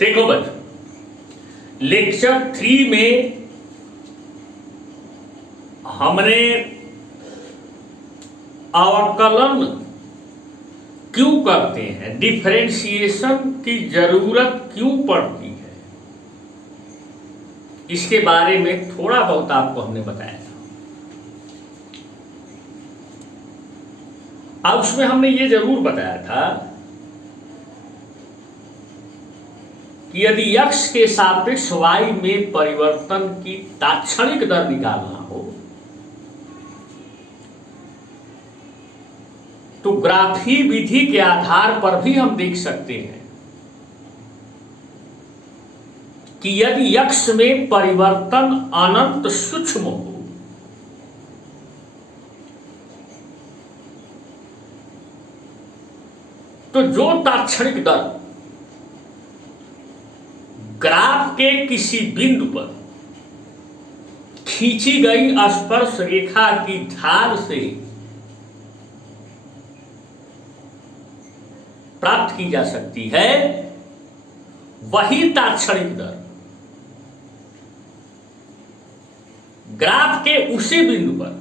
देखो बच्चों, लेक्चर 3 में हमने अवकलन क्यों करते हैं, डिफरेंशिएशन की जरूरत क्यों पड़ती है, इसके बारे में थोड़ा बहुत आपको हमने बताया था। अब उसमें हमने ये जरूर बताया था कि यदि x के सापेक्ष y में परिवर्तन की तात्क्षणिक दर निकालना हो तो ग्राफी विधि के आधार पर भी हम देख सकते हैं कि यदि x में परिवर्तन अनंत सूक्ष्म हो तो जो तात्क्षणिक दर ग्राफ के किसी बिंदु पर खींची गई स्पर्श रेखा की ढाल से प्राप्त की जा सकती है, वही तात्क्षणिक दर ग्राफ के उसी बिंदु पर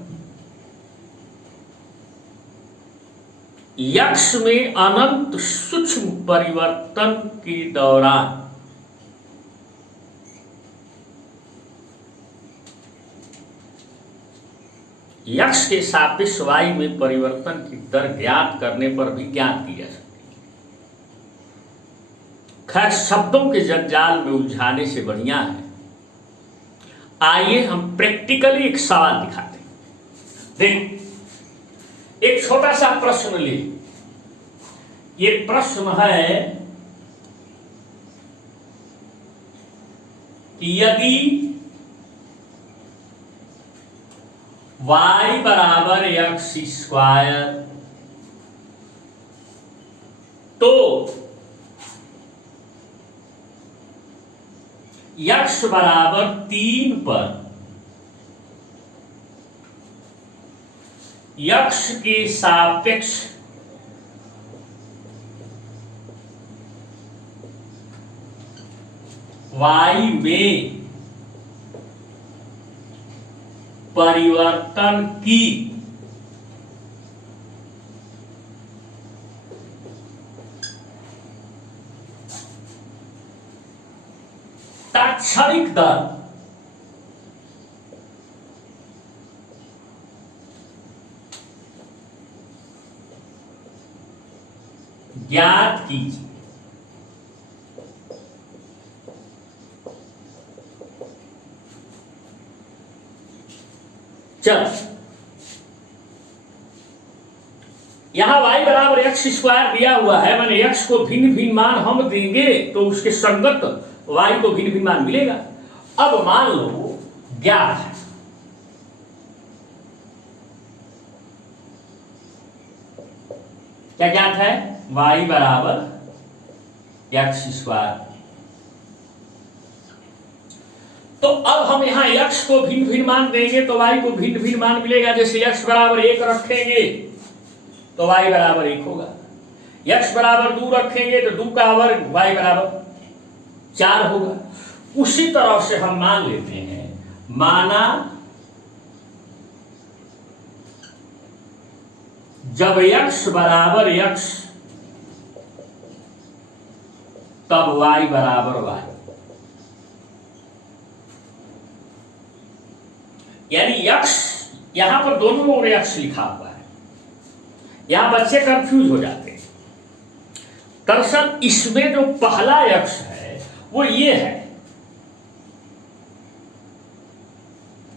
x में अनंत सूक्ष्म परिवर्तन के दौरान x के सापेक्ष y में परिवर्तन की दर ज्ञात करने पर भी ज्ञात की जा सकती है। खैर, शब्दों के जंजाल में उलझाने से बढ़िया है, आइए हम प्रैक्टिकली एक सवाल दिखाते हैं। देखो, एक छोटा सा प्रश्न ले। ये प्रश्न है कि यदि y बराबर एक्स स्क्वायर तो x बराबर 3 पर x के सापेक्ष y में परिवर्तन की तात्क्षणिक दर ज्ञात कीजिए। चल, यहां y बराबर एक्स स्क्वायर दिया हुआ है, मैंने x को भिन्न भिन्न मान हम देंगे तो उसके संगत y को भिन्न भिन्न मान मिलेगा। अब मान लो ज्ञात है, क्या ज्ञात है? y बराबर एक्स स्क्वायर। तो अब हम यहां x को भिन्न भिन्न मान देंगे तो y को भिन्न भिन्न मान मिलेगा। जैसे x बराबर 1 रखेंगे तो y बराबर 1 होगा, x बराबर 2 रखेंगे तो 2 का वर्ग y बराबर 4 होगा। उसी तरह से हम मान लेते हैं, माना जब x बराबर x तब y बराबर y, यानी x यहां पर दोनों ओर x लिखा हुआ है। यहां बच्चे कंफ्यूज हो जाते हैं। दरअसल इसमें जो पहला x है वो ये है,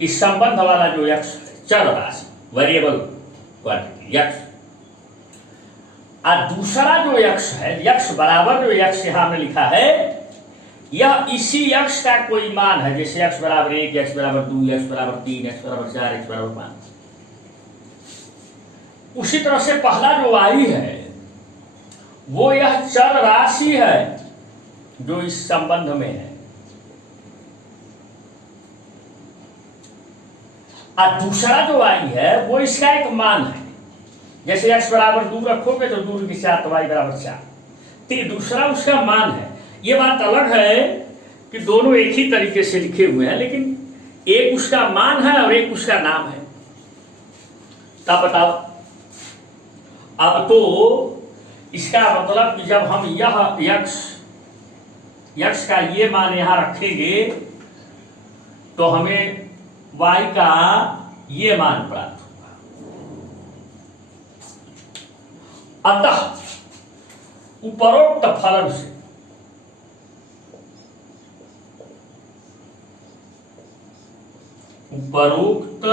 इस संबंध वाला जो x है, चर राशि, वेरिएबल क्वांटिटी x, और दूसरा जो x है, x बराबर जो x यहां हमने लिखा है, यह इसी x का कोई मान है। जैसे x बराबर 1, x बराबर 2, x बराबर 3, x बराबर 4, x बराबर 5। उसी तरह से पहला जो y है वो यह चर राशि है जो इस संबंध में है, और दूसरा जो y है वो इसका एक मान है। जैसे x बराबर 2 रखोगे तो 2 की 4 तो y बराबर 4, तो दूसरा उसका मान है। ये बात अलग है कि दोनों एक ही तरीके से लिखे हुए हैं, लेकिन एक उसका मान है और एक उसका नाम है। तब बताओ, अब तो इसका मतलब कि जब हम यह यक्ष का ये मान यहां रखेंगे तो हमें y का ये मान प्राप्त होगा। अतः उपरोक्त फलन से उपरोक्त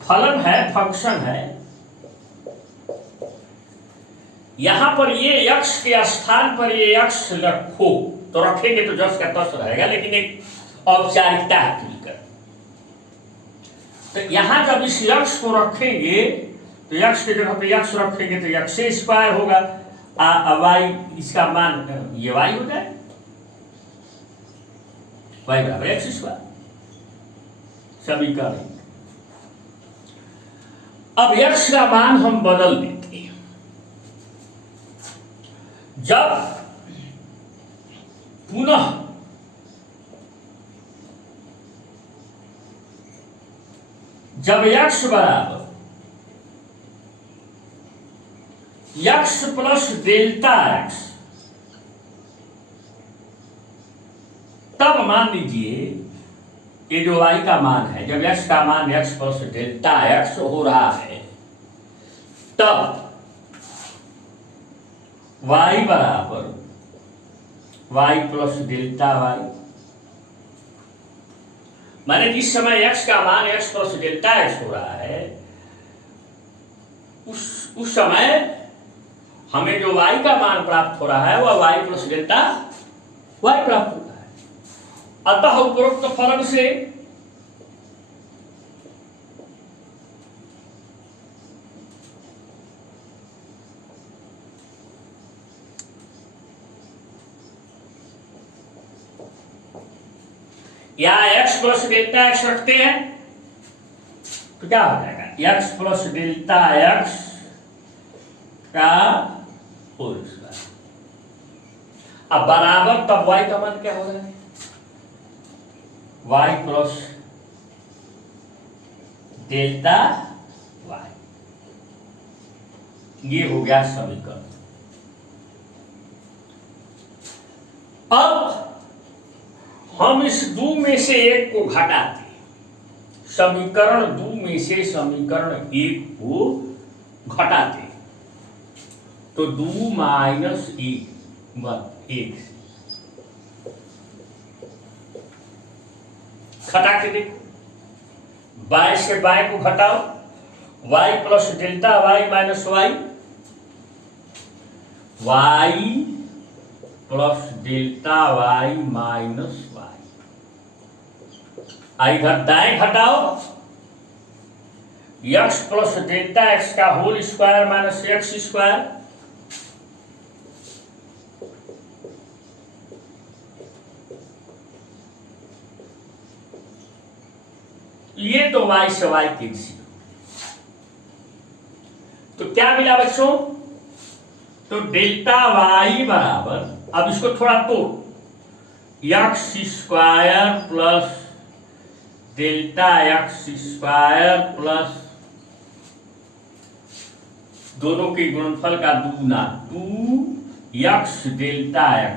फलन है, फंक्शन है, यहां पर ये यक्ष के स्थान पर ये यक्ष रखो, तो रखेंगे तो जस का तस रहेगा, लेकिन एक औपचारिकता है खुलकर। तो यहां जब इस यक्ष को रखेंगे तो यक्ष के जगह पे यक्ष रखेंगे तो यक्ष स्क्वायर होगा, वाई इसका मान ये वाई हो जाए, वाई बराबर एक्स स्क्वायर समीकरण। अब यक्ष का मान हम बदल देते हैं। जब पुनः जब यक्ष बराबर यक्ष प्लस डेल्टा एक्स, तब मान लीजिए ये जो y का मान है, जब x का मान x प्लस डेल्टा x हो रहा है, तब y बराबर y प्लस डेल्टा y, माने जिस समय x का मान x प्लस डेल्टा x हो रहा है, उस समय हमें जो y का मान प्राप्त हो रहा है वह y प्लस डेल्टा y प्राप्त होता है। अतः उपरोक्त फलन से या x प्लस डेल्टा x रखते हैं तो क्या हो जाएगा, x प्लस डेल्टा x का होल स्क्वायर। अब बराबर तब y का मान क्या हो रहा है, y प्लस डेल्टा y, ये हो गया समीकरण। अब हम इस दो में से एक को घटाते, समीकरण दो में से समीकरण एक को घटाते, तो 2 माइनस 1 घटा के देखो, बाय से बाय को घटाओ, y plus delta y minus y plus delta y minus y, इधर दाएं घटाओ, x प्लस डेल्टा x का whole square minus x square, ये तो y से y कैंसिल। तो क्या मिला बच्चों, तो डेल्टा y बराबर, अब इसको थोड़ा तोड़, x square plus delta x square plus दोनों के गुणनफल का दुगुना 2x डेल्टा x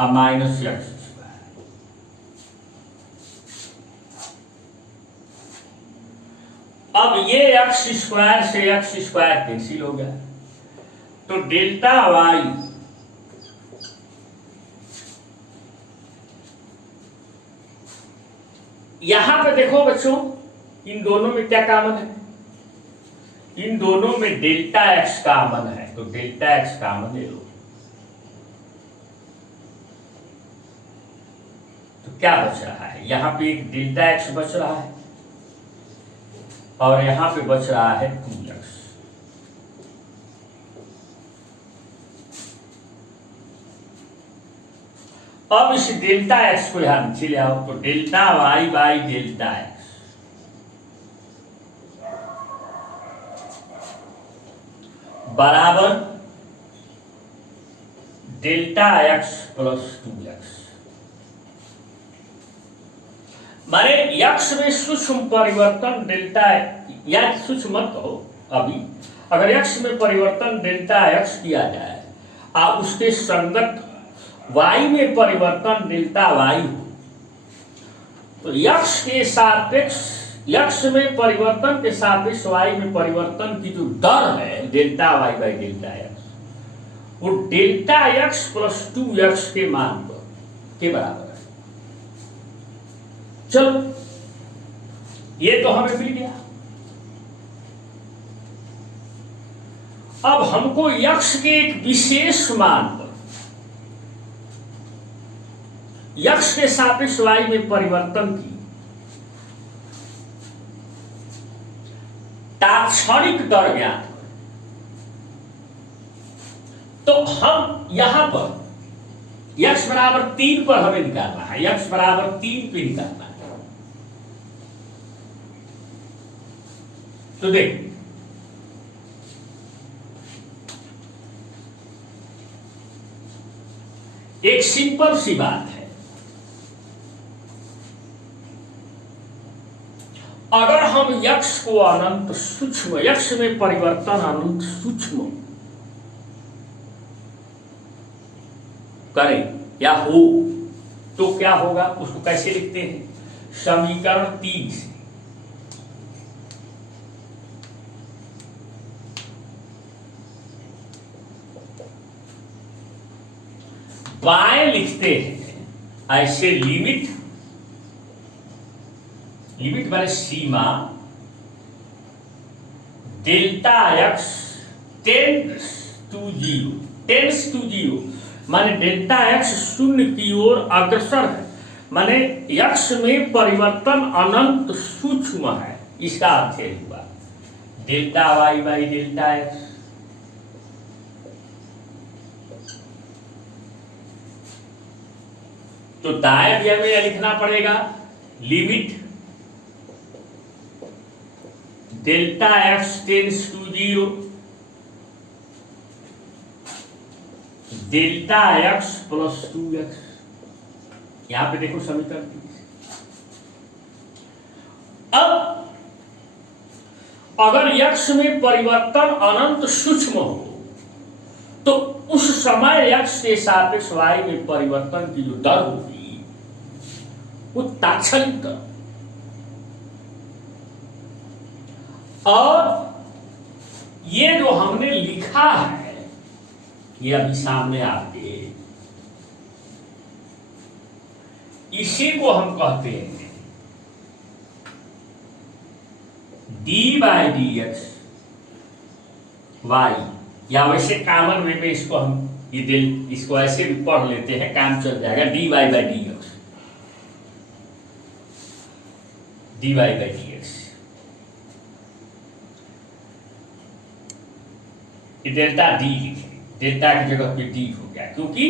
अब माइनस x स्क्वायर। अब ये x स्क्वायर से x स्क्वायर कैंसिल हो गया, तो डेल्टा y यहां पे देखो बच्चों, इन दोनों में क्या कॉमन है, इन दोनों में डेल्टा x कॉमन है, तो डेल्टा x कॉमन ले लो, तो क्या बच रहा है, यहां पे एक डेल्टा x बच रहा है और यहां पे बच रहा है 2x। अब इस डेल्टा x को यहां नीचे ले आओ, तो delta y by delta x बराबर डेल्टा एक्स प्लस 2x। माने यक्ष में सूक्ष्म परिवर्तन डेल्टा, या सूक्ष्म मत कहो अभी, अगर यक्ष में परिवर्तन डेल्टा एक्स किया जाए और उसके संगत वाई में परिवर्तन डेल्टा वाई हो, तो यक्ष के सापेक्ष, यक्ष में परिवर्तन के सापेक्ष वाई में परिवर्तन की जो दर है delta y by delta x, वो डेल्टा एक्स प्लस 2x के मान पर के बराबर है। चलो ये तो हमें मिल गया। अब हमको यक्ष के एक विशेष मान पर यक्ष के सापेक्ष वाई में परिवर्तन की तात्क्षणिक दर ज्ञात करें। तो हम यहां पर यक्ष बराबर 3 पर हमें निकालना है, यक्ष बराबर 3 पे निकालना है। तो देख, एक सिंपल सी बात है, अगर हम यक्ष को अनंत सूक्ष्म, यक्ष में परिवर्तन अनंत सूक्ष्म करें या हो, तो क्या होगा, उसको कैसे लिखते हैं, समीकरण 3 से। बाएं लिखते हैं ऐसे, लिमिट, लिमिट माने सीमा, delta x tends to zero, माने डेल्टा एक्स शून्य की ओर अग्रसर है, माने यक्ष में परिवर्तन अनंत सूक्ष्म है, इसका अर्थ है हुआ delta y by delta x. तो दाएं दिया में लिखना पड़ेगा, limit delta x tends to zero, delta x plus 2x। यहां पे देखो समीकरण। अब अगर यक्ष में परिवर्तन अनंत सूक्ष्म हो, तो उस समय यक्ष के सापेक्ष वाई में परिवर्तन की जो दर होगी वो तात्क्षणिक दर, और ये जो हमने लिखा है ये अभी सामने आपके, इसी को हम कहते हैं d by d x y, या वैसे कॉमन वे में इसको हम ये दिल इसको ऐसे भी पढ़ लेते हैं, काम चल जाएगा, d y by d x, d y by d x. Delta d लिखे, डेल्टा की जगह पे डी हो गया, क्योंकि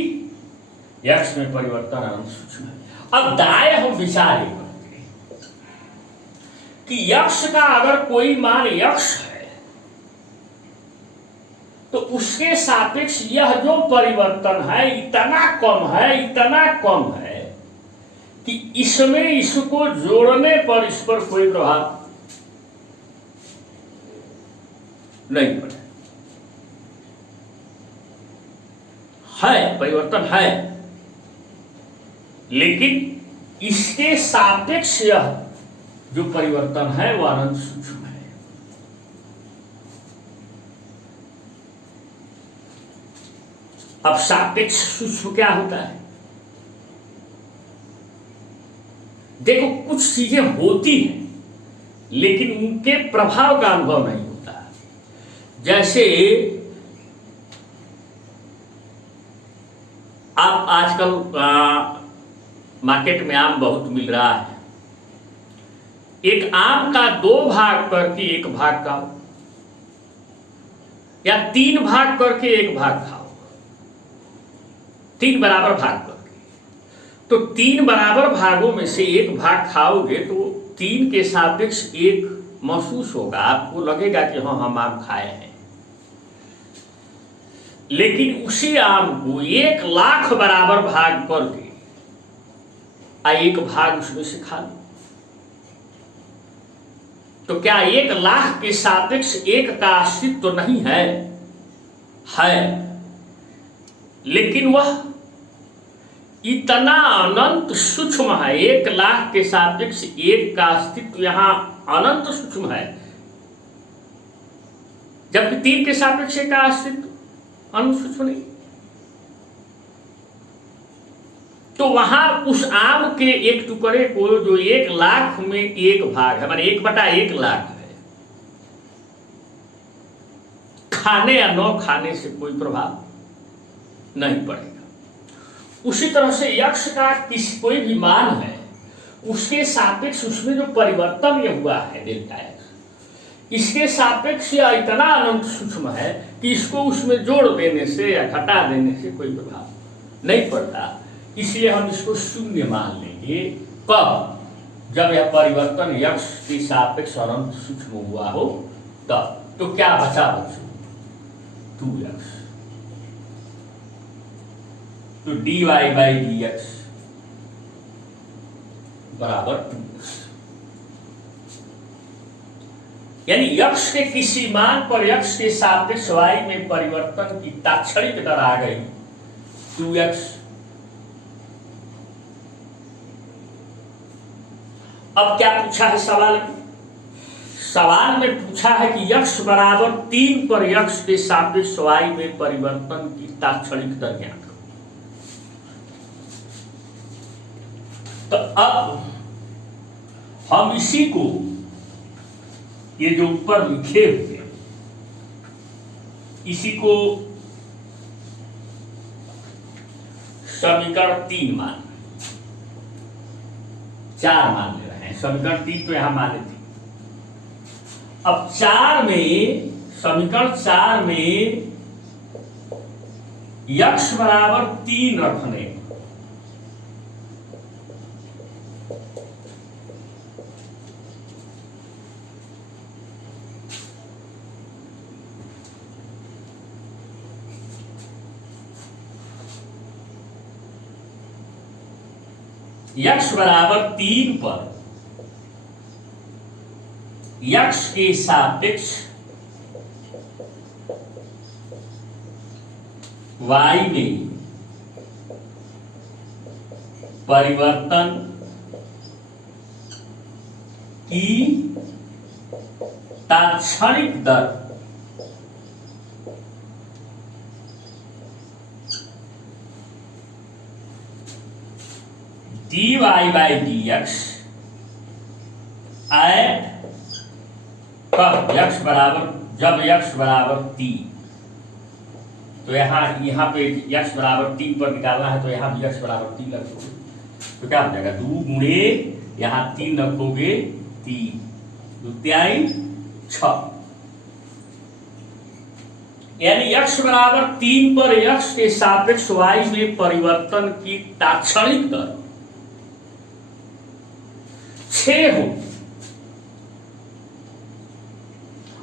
यक्ष में परिवर्तन अनंत सूक्ष्म है। अब दाएं हम विचार करते हैं कि यक्ष का अगर कोई मान यक्ष है, तो उसके सापेक्ष यह जो परिवर्तन है इतना कम है कि इसमें इसको जोड़ने पर इस पर कोई प्रभाव नहीं पड़े। है परिवर्तन है, लेकिन इसके सापेक्ष यह जो परिवर्तन है वह अनंत सूक्ष्म है। अब सापेक्ष सूक्ष्म क्या होता है? देखो, कुछ चीजें होती हैं लेकिन उनके प्रभाव का अनुभव नहीं होता। जैसे आप आजकल मार्केट में आम बहुत मिल रहा है, एक आम का 2 भाग करके 1 भाग खाओ, या 3 भाग करके 1 भाग खाओ, 3 बराबर भाग करके, तो 3 बराबर भागों में से 1 भाग खाओगे तो 3 के सापेक्ष 1 महसूस होगा, आपको लगेगा कि हाँ हम आम खाए हैं। लेकिन उसी आम को 1,00,000 बराबर भाग करके एक भाग उसमें से खा लो, तो क्या 1,00,000 के सापेक्ष एक का अस्तित्व तो नहीं है? है, लेकिन वह इतना अनंत सूक्ष्म है। 1,00,000 के सापेक्ष एक का अस्तित्व यहां अनंत सूक्ष्म है, जबकि 3 के सापेक्ष एक का अस्तित्व अनंत सूक्ष्म नहीं। तो वहां उस आम के एक टुकड़े को जो 1,00,000 में एक भाग है, माने 1/1,00,000 है, खाने या न खाने से कोई प्रभाव नहीं पड़ेगा। उसी तरह से यक्ष का कोई भी मान है, उसके सापेक्ष उसमें जो परिवर्तन ये हुआ है डेल्टा एक्स, इसके सापेक्ष यह इतना अनंत सूक्ष्म है कि इसको उसमें जोड़ देने से या घटा देने से कोई प्रभाव नहीं पड़ता। इसलिए हम इसको शून्य मान लेंगे। कब? जब यह परिवर्तन यक्ष के सापेक्ष अनंत सूक्ष्म हुआ हो तब। तो क्या बचा बच्चों? 2x। तो dy/dx बराबर 2x। यानी यक्ष के किसी मान पर यक्ष के सापेक्ष y में परिवर्तन की तात्क्षणिक दर आ गई 2x। अब क्या पूछा है सवाल में? सवाल में पूछा है कि यक्ष बराबर 3 पर यक्ष के सापेक्ष y में परिवर्तन की तात्क्षणिक दर ज्ञात करो। तो अब हम इसी को, ये जो ऊपर लिखे हुए, इसी को समीकरण 3 मान, 4 मान ले रहे हैं। समीकरण 3 तो यहां माने थे। अब 4 में, समीकरण 4 में यक्ष बराबर 3 रखने, यक्ष बराबर 3 पर यक्ष के सापेक्ष y में परिवर्तन की तात्क्षणिक दर dy/dx एट कब? यक्ष बराबर, जब यक्ष बराबर 3। तो यहाँ पे यक्ष बराबर 3 पर निकालना है, तो यहाँ भी यक्ष बराबर 3 रखोगे तो क्या हो जाएगा? 2 गुणे यहाँ 3 रखोगे, 3 2 6। यानी यक्ष बराबर 3 पर यक्ष के सापेक्ष y में परिवर्तन की तात्क्षणिक दर 6 हो।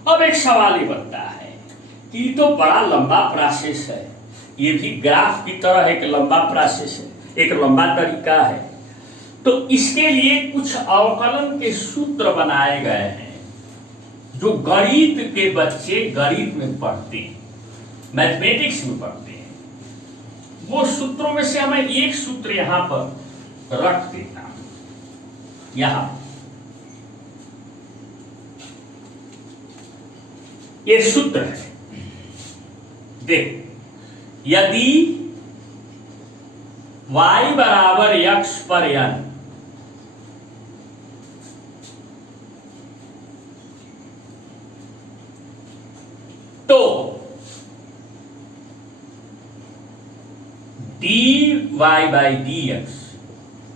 अब एक सवाल ये बनता है कि तो बड़ा लंबा प्रोसेस है, ये भी ग्राफ की तरह एक लंबा प्रोसेस है, एक लंबा तरीका है। तो इसके लिए कुछ अवकलन के सूत्र बनाए गए हैं जो गणित के बच्चे गणित में पढ़ते हैं, मैथमेटिक्स में पढ़ते हैं। वो सूत्रों में से हमें एक सूत्र यहां पर रख देता हूं। यहां ये सूत्र है, देख, यदि y बराबर x पर n तो dy/dx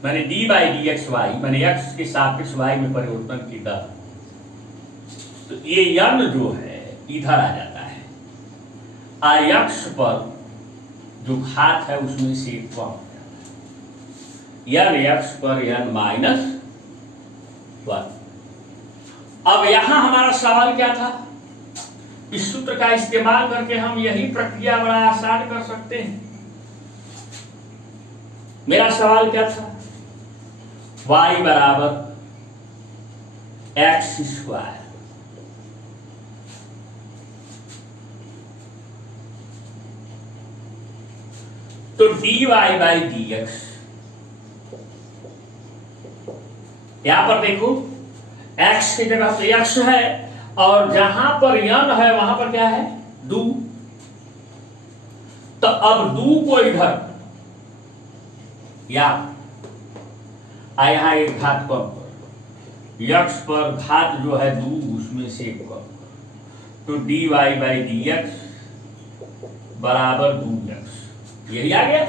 माने d/dxy माने x के सापेक्ष y में परिवर्तन की दर, तो ये n जो है इधर आ जाता है, और x पर जो घात है उसमें से एक कम हो जाता है, x पर n -1। अब यहां हमारा सवाल क्या था? इस सूत्र का इस्तेमाल करके हम यही प्रक्रिया बड़ा आसान कर सकते हैं। मेरा सवाल क्या था? y बराबर एक्स स्क्वायर, तो dy बाई डी एक्स, यहां पर देखो x की जगह पे x है और जहां पर n है वहां पर क्या है? दू। तो अब दू को इधर या यहां एक घात कम कर, x पर घात जो है दू उसमें से एक कम कर, तो dy बाई डी एक्स बराबर 2x, यही आ गया।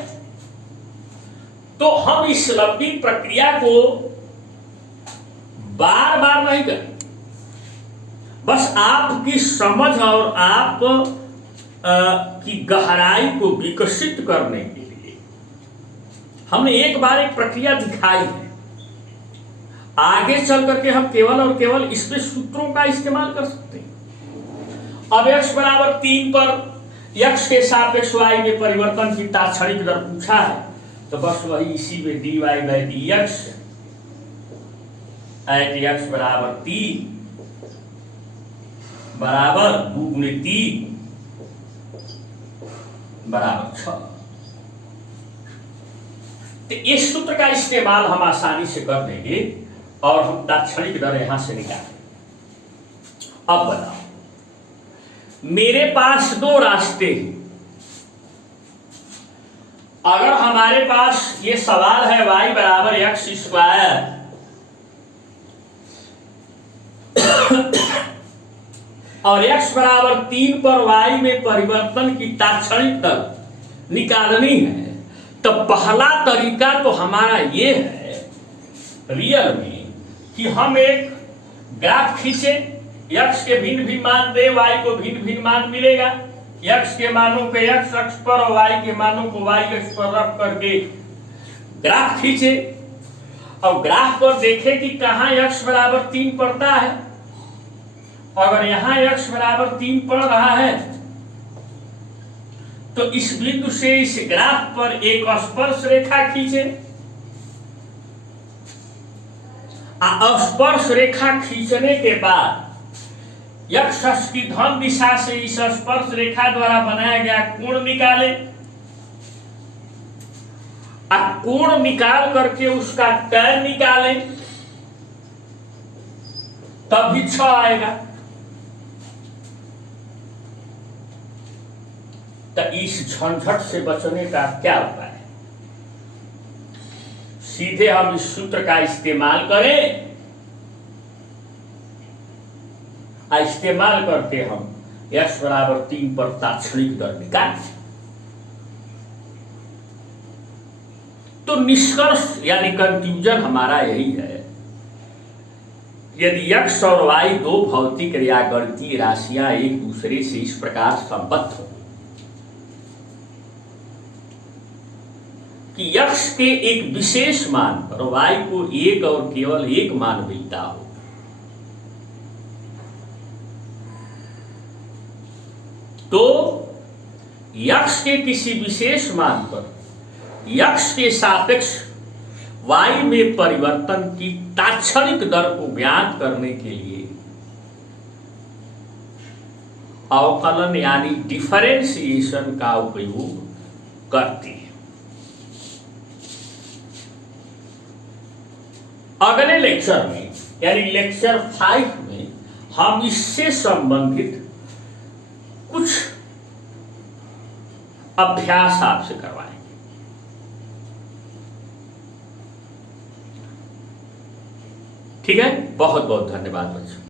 तो हम इस लंबी प्रक्रिया को बार बार नहीं करें, बस आपकी समझ और आप की गहराई को विकसित करने के लिए हमने एक बार एक प्रक्रिया दिखाई है। आगे चल करके हम केवल और केवल इसमें सूत्रों का इस्तेमाल कर सकते हैं। अब x बराबर 3 पर x के सापेक्ष y में परिवर्तन की तात्क्षणिक दर पूछा है, तो बस वही इसी में dy by d x at x बराबर 3 बराबर 2 गुणे 3 बराबर 6। तो इस सूत्र का इस्तेमाल हम आसानी से कर देंगे और हम तात्क्षणिक दर यहां से निकालें। अब बताओ, मेरे पास दो रास्ते हैं। अगर हमारे पास ये सवाल है y बराबर एक्स स्क्वायर और x बराबर 3 पर y में परिवर्तन की तात्क्षणिक दर निकालनी है, तो पहला तरीका तो हमारा ये है रियल में कि हम एक ग्राफ खींचे, x के भिन्न भिन्न मान दे, y को भिन्न भिन्न मान मिलेगा, x के मानों को x अक्ष पर और y के मानों को y अक्ष पर रख करके ग्राफ खींचे और ग्राफ पर देखे कि कहां x बराबर 3 पड़ता है। अगर यहां x बराबर 3 पड़ रहा है तो इस बिंदु से इस ग्राफ पर एक स्पर्श रेखा खींचे। स्पर्श रेखा खींचने के बाद x अक्ष की धन दिशा से इस स्पर्श रेखा द्वारा बनाया गया कोण निकाले। कोण निकाल करके उसका tan निकाले, तब भी 6 आएगा। तो इस झंझट से बचने का क्या उपाय है? सीधे हम इस सूत्र का इस्तेमाल करें, इस्तेमाल करके हम x बराबर 3 पर तात्क्षणिक दर निकालें। तो निष्कर्ष यानी कंक्लूजन हमारा यही है, यदि x और y दो भौतिक या गणितीय राशियां एक दूसरे से इस प्रकार संबद्ध हो कि x के एक विशेष मान पर y को एक और केवल एक मान मिलता हो, तो x के किसी विशेष मान पर x के सापेक्ष y में परिवर्तन की तात्क्षणिक दर को ज्ञात करने के लिए अवकलन यानी डिफरेंशिएशन का उपयोग करते हैं। अगले लेक्चर में यानी लेक्चर 5 में हम इससे संबंधित कुछ अभ्यास आपसे करवाएंगे। ठीक है, बहुत बहुत धन्यवाद बच्चों।